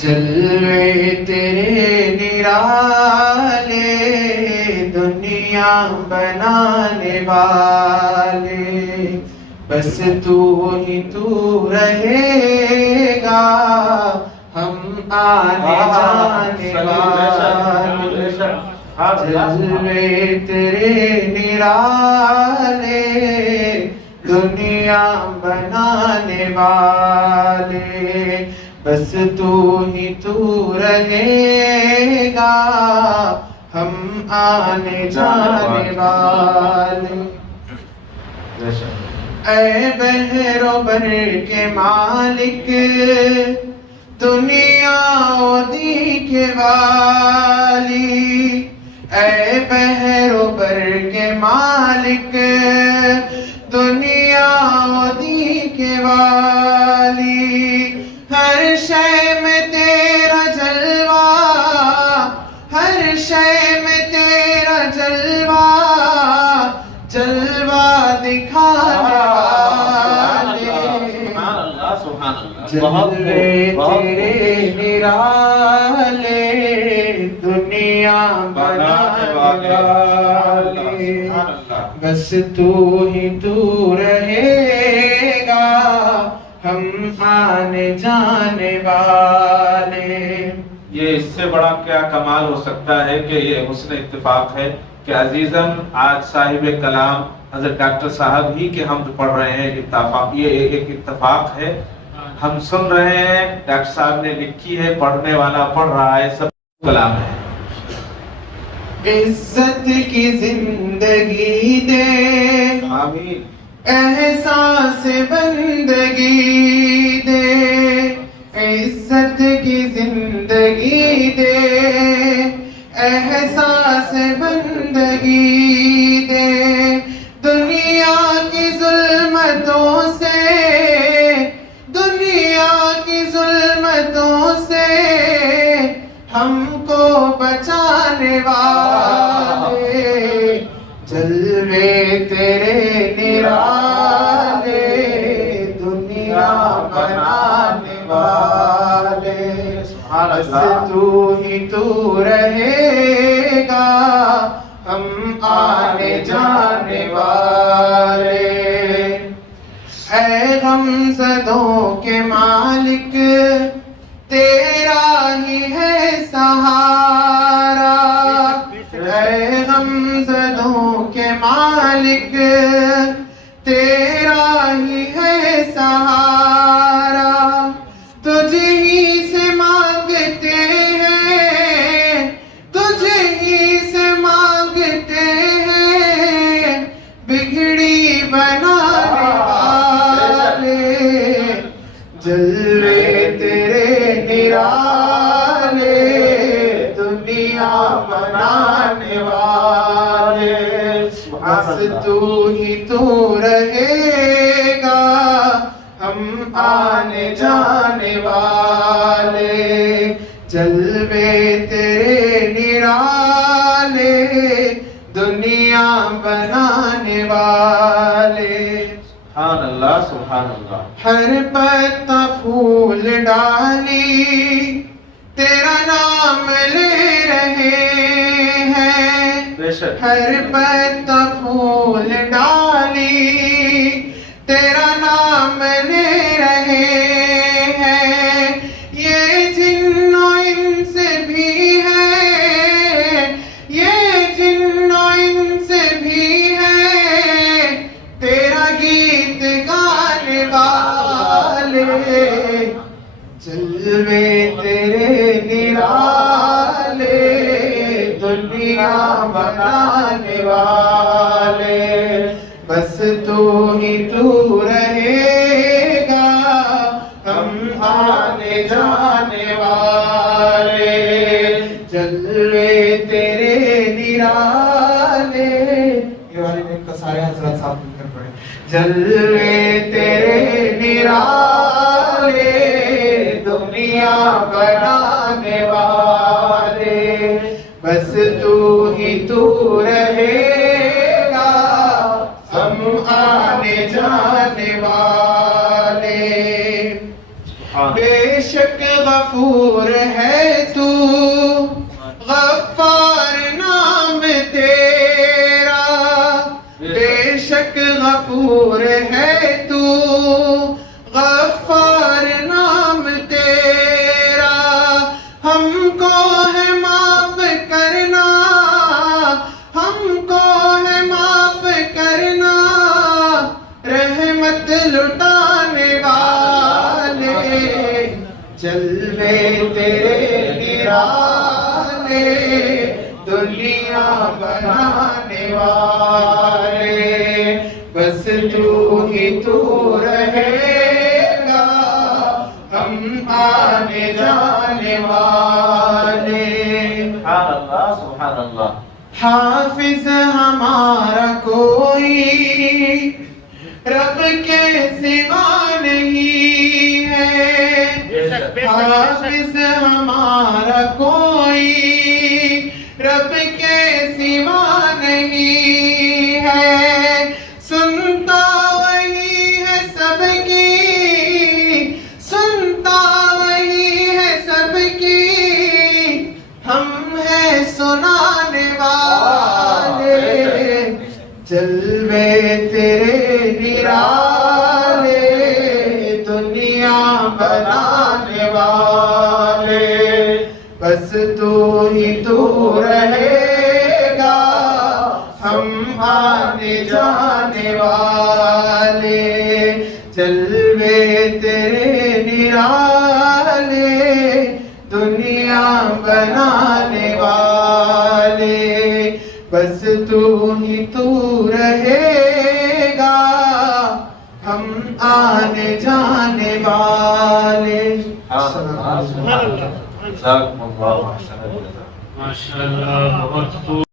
جلوے تیرے نرالے دنیا بنانے والے، بس تو ہی تو رہے گا ہم آنے جانے والے، جلوے تیرے نرالے دنیا بنانے والے، بس تو ہی تو رہے گا ہم آنے جانے والے۔ اے بحر و بر کے مالک، دنیا و دی کے والی، اے بحر و بر کے مالک، دنیا و دی کے والی، ہر شے میں تیرا جلوہ، ہر شے میں تیرا جلوہ، جلوہ دکھانے والے، جلوے تیرے نرالے دنیا بنانے والے، بس تو ہی تو رہے گا ہم آنے جانے والے۔ یہ اس سے بڑا کیا کمال ہو سکتا ہے کہ یہ حسن اتفاق ہے کہ عزیزاً آج صاحب کلام حضرت ڈاکٹر صاحب ہی کے ہم پڑھ رہے ہیں اتفاق، یہ ایک اتفاق ہے، ہم سن رہے ہیں، ڈاکٹر صاحب نے لکھی ہے، پڑھنے والا پڑھ رہا ہے، سب کلام ہے۔ عزت کی زندگی دے آمین، احساس بندگی دے، عزت کی زندگی دے احساس بندگی دے، دنیا کی ظلمتوں سے، دنیا کی ظلمتوں سے ہم کو بچانے والے، جلوے تیرے نرالے دنیا بنانے والے، بس تو ہی تو رہے گا ہم آنے جانے والے۔ اے غمزدوں کے مالک تیرا ہی ہے سہارا، اے غمزدوں کے مالک تیرا ہی ہے سہارا، تجھ ہی سے مانگتے ہیں، تجھ ہی سے مانگتے ہیں، بگڑی بنانے والے، جلوے تیرے نرالے دنیا بنانے والے، بس تو ہی تو رہے گا ہم آنے جانے والے، جلوے تیرے نرالے دنیا بنانے والے۔ سبحان اللہ، سبحان اللہ۔ ہر پتا پھول ڈالی تیرا نام لے رہے ہیں، بے شک، ہر پتا پھول ڈالی تیرا نام لے رہے ہیں، یہ جن و انس بھی ہے، یہ جن و انس بھی ہے، تیرا گیت گانے والے، جلوے تیرے نرالے دنیا بنانے والے، بس تو ہی تو رہے گا ہم آنے جانے والے، جلوے تیرے نرالے، یہ والی نے کا سارے حضرات صاحب مل کر پڑھے، جلوے تیرے نرالے دنیا بنانے والے، بس تو ہی تو رہے گا ہم آنے جانے والے، بے شک غفور ہے تو غفار نام تیرا بے شک غفور ہے تو غفار نام تیرا ہم کو ہے معاف کرنا ہم کو ہے معاف کرنا رحمت لٹانے والے جلوے تیرے نرالے دنیا بنانے والے بس تو ہی تو رہے گا ہم آنے جانے والے سبحان اللہ حافظ ہمارا کوئی رب کے سوا نہیں ہے حافظ ہمارا کوئی رب کے سوا نہیں ہے سنتا وہی ہے سب کی سنتا وہی ہے سب کی ہم ہیں سنانے والے جلوے تیرے نرالے دنیا بنانے والے بس تو ہی تو رہے گا ہم آنے جانے والے جلوے تیرے نرالے دنیا بنانے والے بس تو ہی تو رہے گا ہم آنے جانے والے جزاکم اللہ احسن الجزاء ماشاء اللہ بہت خوب